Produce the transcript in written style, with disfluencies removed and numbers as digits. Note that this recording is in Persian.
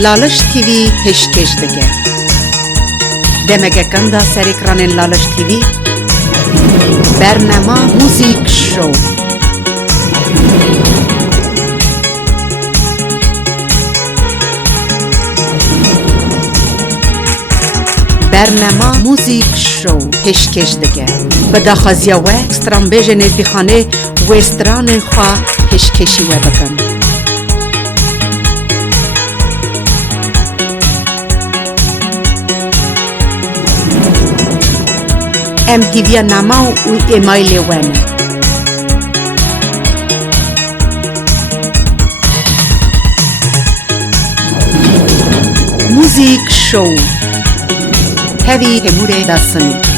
لالش تیوی پشکش دگه دمگه کنده سر اکران لالش تیوی برنامه موزیک شو برنامه موزیک شو پشکش دگه به داخازیه و استرانبیج نزدیخانه و استران خواه پشکشی و بکن MTV نما و ایمیل ون موزیک شو هوی هموره دستنی